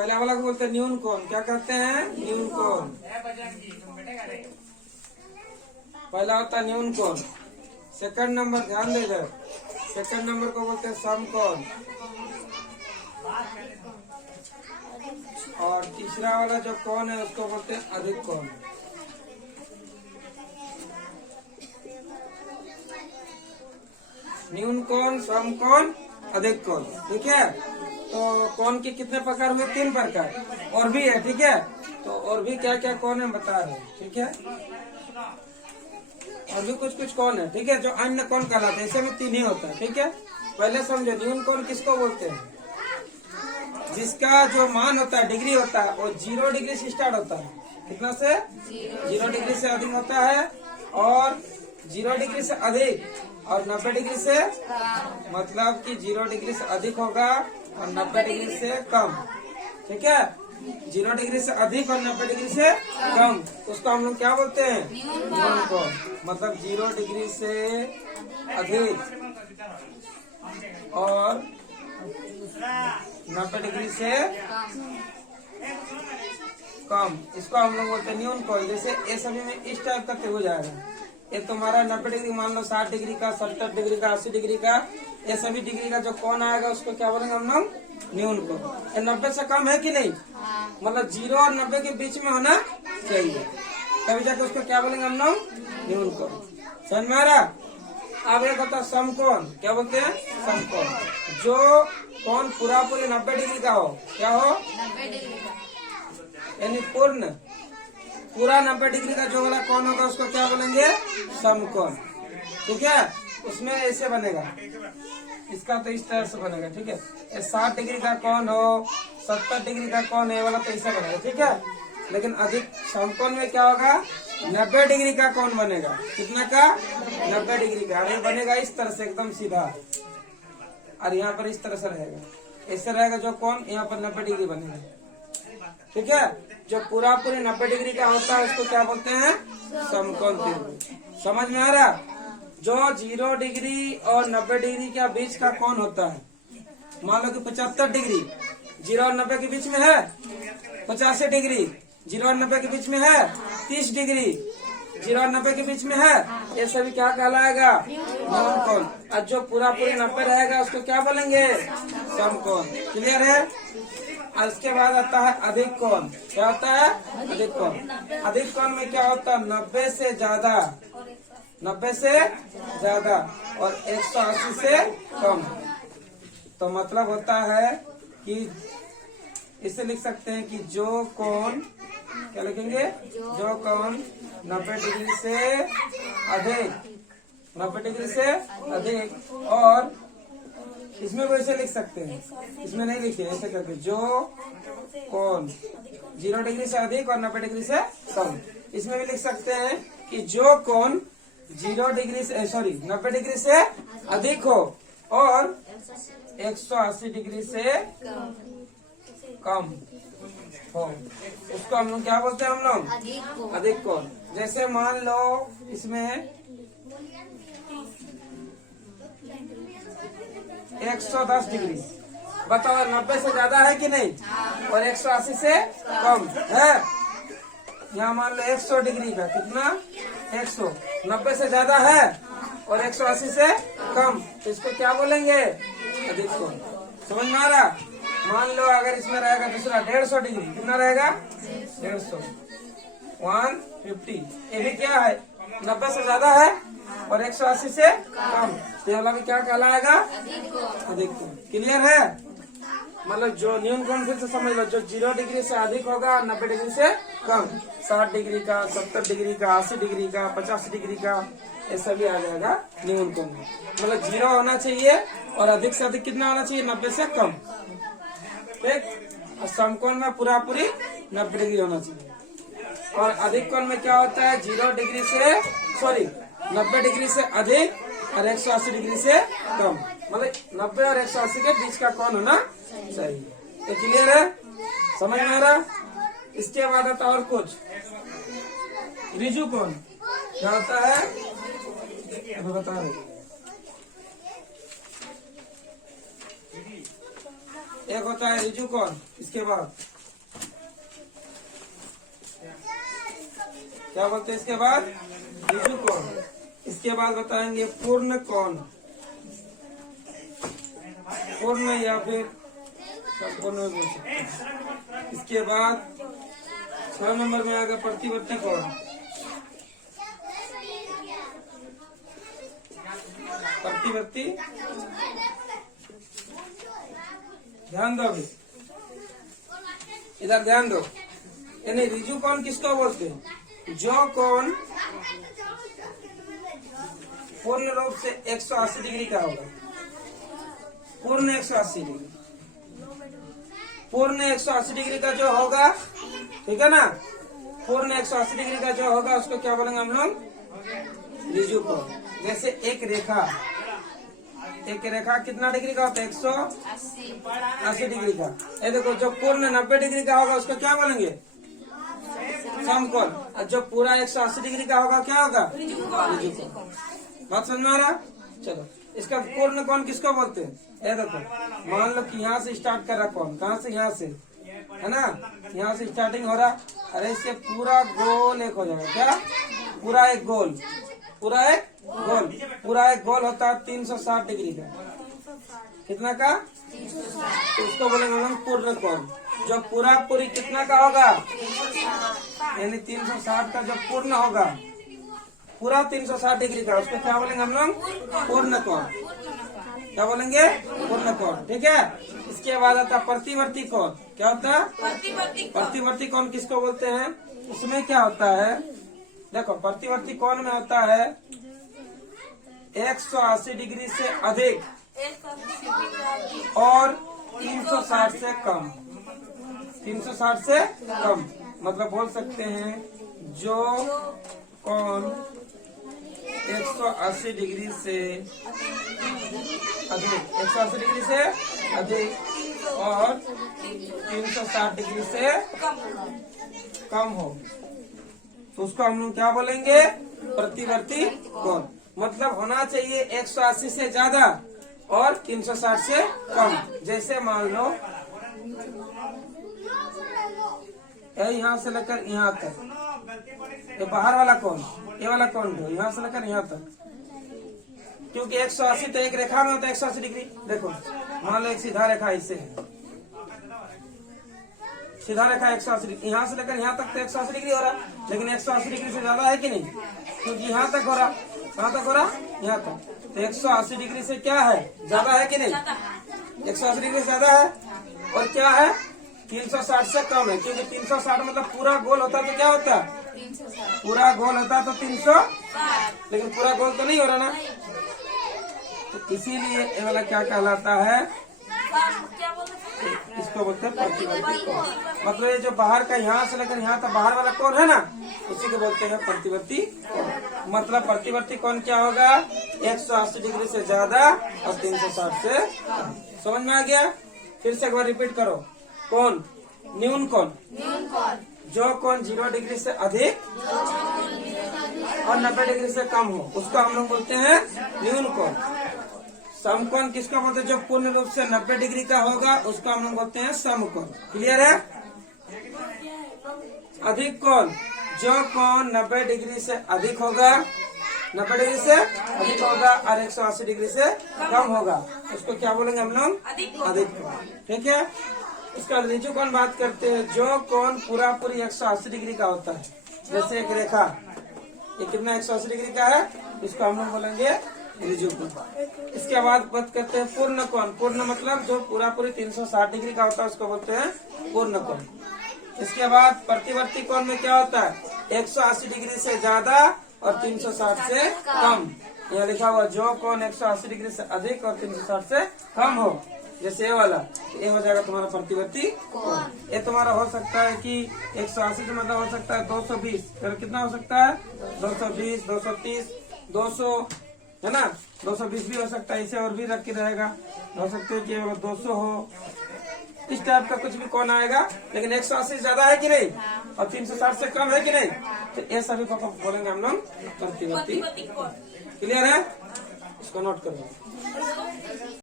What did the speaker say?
पहला वाला को बोलते हैं न्यून कोण। क्या कहते हैं? न्यून कोण। पहला होता है न्यून कोण। सेकंड नंबर ध्यान दे इधर, सेकंड नंबर को बोलते हैं समकोण। और तीसरा वाला जो कोण है उसको बोलते हैं अधिक कोण। न्यून कोण, समकोण, अधिक कोण। ठीक है, तो कोण के कितने प्रकार हुए? 3 प्रकार। और भी है, ठीक है, तो और भी क्या क्या कोण है बता रहे हैं। ठीक है, और भी कुछ कुछ कोण है, ठीक है, जो अन्य कोण कहलाते हैं। ऐसे में 3 ही होता है। ठीक है, पहले समझो न्यून कोण किसको बोलते हैं? जिसका जो मान होता है, डिग्री होता है, वो 0 डिग्री से स्टार्ट होता है। कितना से? 0 डिग्री से अधिक होता है, और 0 डिग्री से अधिक और 90 डिग्री से, मतलब कि 0 डिग्री से अधिक होगा और 90 डिग्री से कम। ठीक है, 0 डिग्री से अधिक और 90 डिग्री से कम, उसको हम लोग क्या बोलते हैं? न्यून कोण। मतलब 0 डिग्री से अधिक और 90 डिग्री से कम, इसको हम लोग बोलते हैं न्यून कोण। जैसे ये सभी में इस टाइप का त्रिभुज आएगा। ये तुम्हारा 90 डिग्री, मान लो 60 डिग्री का, 70 डिग्री का, 80 डिग्री का, ये सभी डिग्री का जो कोण आएगा उसको क्या बोलेंगे हम लोग? न्यून कोण। ये 90 से कम है कि नहीं? मतलब 0 और 90 के बीच में होना चाहिए, तभी जाके उसको क्या बोलेंगे हम लोग? न्यून कोण। समझ में आ रहा? अब एक होता है समकोण। क्या बोलते हैं? समकोण। जो कोण पूरा पूरे 90 डिग्री का हो। क्या हो? 90 डिग्री का, यानी पूर्ण पूरा 90 डिग्री का जो वाला कोण होगा उसको क्या बोलेंगे? समकोण। ठीक है, उसमें ऐसे बनेगा, इसका तो इस तरह से बनेगा। ठीक है, ये 60 डिग्री का कोण हो, 70 डिग्री का कोण है वाला तो ऐसा बनेगा। ठीक है, लेकिन अधिक समकोण में क्या होगा? 90 डिग्री का कोण बनेगा। कितना का? 90 डिग्री का। और ये बनेगा इस तरह से एकदम सीधा, और यहाँ पर इस तरह से रहेगा, ऐसे रहेगा जो कोण, यहाँ पर 90 डिग्री बनेगा। ठीक है, जो पूरा पूरे 90 डिग्री का होता है उसको क्या बोलते हैं? समकोण त्रिभुज। समझ में आ रहा? जो 0 डिग्री और 90 डिग्री के बीच का कोण होता है, मान लो कि 75 डिग्री 0 और 90 के बीच में है, 85 डिग्री 0 और 90 के बीच में है, 30 डिग्री 0 और 90 के बीच में है, ये सभी क्या कहलाएगा? न्यून कोण। और जो पूरा पूरे 90 रहेगा उसको क्या बोलेंगे? समकोण। क्लियर है? और इसके बाद आता है अधिक कोण। क्या होता है? अधिक कोण। अधिक कोण में क्या होता है? 90 से ज्यादा, 90 से ज्यादा और 180 से कम। तो मतलब होता है कि इसे लिख सकते हैं कि जो कोण, क्या लिखेंगे? जो कोण 90 डिग्री से अधिक, 90 डिग्री से अधिक, और इसमें भी ऐसे लिख सकते हैं, इसमें नहीं लिखे, ऐसे करके जो कोण 0 डिग्री से अधिक और 90 डिग्री से कम। इसमें भी लिख सकते हैं कि जो कोण 0 डिग्री से, सॉरी 90 डिग्री से अधिक हो और 180 डिग्री से कम हो, उसको हम लोग क्या बोलते हैं? हम लोग अधिक कोण। जैसे मान लो इसमें 110 डिग्री, बताओ 90 से ज्यादा है कि नहीं? और 180 से कम है। यहाँ मान लो 100 डिग्री का, कितना? 100, 90 से ज्यादा है और 180 से कम, तो इसको क्या बोलेंगे? अधिक कोण। समझ में आ रहा? मान लो अगर इसमें रहेगा दूसरा 150 डिग्री, कितना रहेगा? 150, 150, ये भी क्या है? 90 से ज्यादा है और 180 से कम, तो वाला भी क्या कहलाएगा? अधिक कोण। क्लियर है? मतलब जो न्यून कोण, फिर से समझ लो, जो 0 डिग्री से अधिक होगा और 90 डिग्री से कम, 60 डिग्री का, 70 डिग्री का, 80 डिग्री का, 50 डिग्री का, ये सभी आ जाएगा न्यून कोण। मतलब 0 होना चाहिए और अधिक से अधिक कितना होना चाहिए? 90 से कम। ठीक, और समकोण में पूरा पूरी 90 डिग्री होना चाहिए। और अधिक कोण में क्या होता है? 0 डिग्री से, सॉरी 90 डिग्री से अधिक और 180 डिग्री से कम, मतलब 90 और 180 के बीच का कोण होना चाहिए। तो क्लियर है? समझ में आ रहा? इसके बाद आता और कुछ ऋजु कोण। क्या होता है? अभी बता रहे। एक होता है ऋजु कोण, इसके बाद क्या बोलते हैं इसके बाद? ऋजु कोण। इसके बाद बताएंगे पूर्ण कोण, पूर्ण या फिर संपूर्ण में बोल सकते हैं। इसके बाद 6 नंबर में आएगा प्रतिवर्ती कोण। प्रतिवर्ती, ध्यान दो अभी, इधर ध्यान दो। यानी ऋजु कोण किसको बोलते हैं? जो कोण पूर्ण रूप से 180 डिग्री का होगा। पूर्ण 180 डिग्री, पूर्ण 180 डिग्री का जो होगा, ठीक है ना, पूर्ण 180 डिग्री का जो होगा उसको क्या बोलेंगे हम लोग? ऋजु कोण। जैसे एक रेखा, एक रेखा कितना डिग्री का होता है? 180 डिग्री का। ये देखो, जो पूर्ण 90 डिग्री का होगा उसको क्या बोलेंगे? समकोण। और जो पूरा 180 डिग्री का होगा क्या होगा? ऋजु कोण। बात समझ में आ रहा? चलो, इसका पूर्ण कोण किसको बोलते हैं? ये देखो, मान लो कि यहाँ से स्टार्ट कर रहा कोण, कहाँ से? यहाँ से, है ना, यहाँ से स्टार्टिंग हो रहा। अरे इससे पूरा गोल एक हो जाएगा। क्या? पूरा एक गोल, पूरा एक गोल, पूरा एक गोल होता है 360 डिग्री का। कितना का? तो इसको बोलेंगे हम पूर्ण कोण। जो पूरा पूरी कितना का होगा? यानी 360 का जो पूर्ण होगा, पूरा 360 डिग्री का, उसको क्या बोलेंगे हम लोग? पूर्ण कोण। क्या बोलेंगे? पूर्ण कोण। ठीक है। इसके बाद आता है प्रतिवर्ती कोण। क्या होता है? प्रतिवर्ती कोण किसको बोलते हैं? उसमें क्या होता है? देखो, प्रतिवर्ती कोण में होता है 180 डिग्री से अधिक और 360 से कम। 360 से कम मतलब बोल सकते हैं जो कोण 180 डिग्री से अधिक, 180 डिग्री से अधिक और 360 डिग्री से कम हो, तो उसको हम लोग क्या बोलेंगे? प्रतिवर्ती कोण। मतलब होना चाहिए 180 से ज्यादा और 360 से कम। जैसे मान लो यहाँ से लेकर यहाँ तक, ये बाहर वाला कोण, ये वाला कोण दो, यहाँ से लेकर यहाँ तक, क्योंकि 180 तो एक रेखा में होता है 180 डिग्री। देखो, मान लो एक सीधा रेखा इससे है, सीधा रेखा 180 डिग्री, यहाँ से लेकर यहाँ तक तो 180 डिग्री हो रहा, लेकिन 180 डिग्री से ज्यादा है कि नहीं? क्योंकि यहाँ तक हो रहा, कहाँ तक हो रहा? यहाँ तक। तो 180 डिग्री से क्या है? ज्यादा है कि नहीं? 180 डिग्री से ज्यादा है। और क्या है? 360 से कम है, क्योंकि 360 मतलब पूरा गोल होता तो क्या होता? पूरा गोल होता तो 300, लेकिन पूरा गोल तो नहीं हो रहा ना, तो इसीलिए ये वाला क्या कहलाता है? इसको बोलते हैं प्रतिवर्ती कोण। मतलब ये जो बाहर का यहाँ से लेकर यहाँ तक बाहर वाला कोण है ना, उसी को बोलते हैं प्रतिवर्ती कोण। मतलब प्रतिवर्ती कोण क्या होगा? 180 डिग्री से ज्यादा और 360 से कम। समझ में आ गया? फिर से एक बार रिपीट करो। कोण, न्यून कोण, जो कोण 0 डिग्री से अधिक और 90 डिग्री से कम हो, उसको हम लोग बोलते हैं न्यून कोण। समकोण किसको बोलते हैं? जो पूर्ण रूप से 90 डिग्री का होगा उसको हम लोग बोलते हैं समकोण। क्लियर है? अधिक कोण, जो कोण 90 डिग्री से अधिक होगा, 90 डिग्री से अधिक होगा और 180 डिग्री से कम होगा, उसको क्या बोलेंगे हम लोग? अधिक कोण। ठीक है। इसका ऋजु कोण बात करते हैं, जो कोण पूरा पूरी 180 डिग्री का होता है। जैसे एक रेखा, ये कितना 180 डिग्री का है, इसको हम लोग बोलेंगे ऋजु कोण। इसके बाद बात करते हैं पूर्ण कोण। पूर्ण मतलब जो पूरा पूरी 360 डिग्री का होता है उसको बोलते हैं पूर्ण कोण। इसके बाद प्रतिवर्ती कोण में क्या होता है? 180 डिग्री से ज्यादा और 360 से कम। यहाँ लिखा हुआ जो कोण 180 डिग्री से अधिक और 360 से कम हो, जैसे ये वाला, ये हो जाएगा तुम्हारा प्रतिवर्ती कोण। ये तुम्हारा हो सकता है कि 180 का मतलब हो सकता है 220, फिर कितना हो सकता है? 220, 230, 200, है ना, 220 भी हो सकता है। इसे और भी रख के रहेगा, हो सकते है कि 200 हो, इस टाइप का कुछ भी कोण आएगा। लेकिन 180 ज्यादा है कि नहीं और 360 से कम है कि नहीं, तो ये सभी को बोलेंगे हम लोग प्रतिवर्ती कोण। क्लियर है? इसको नोट करो।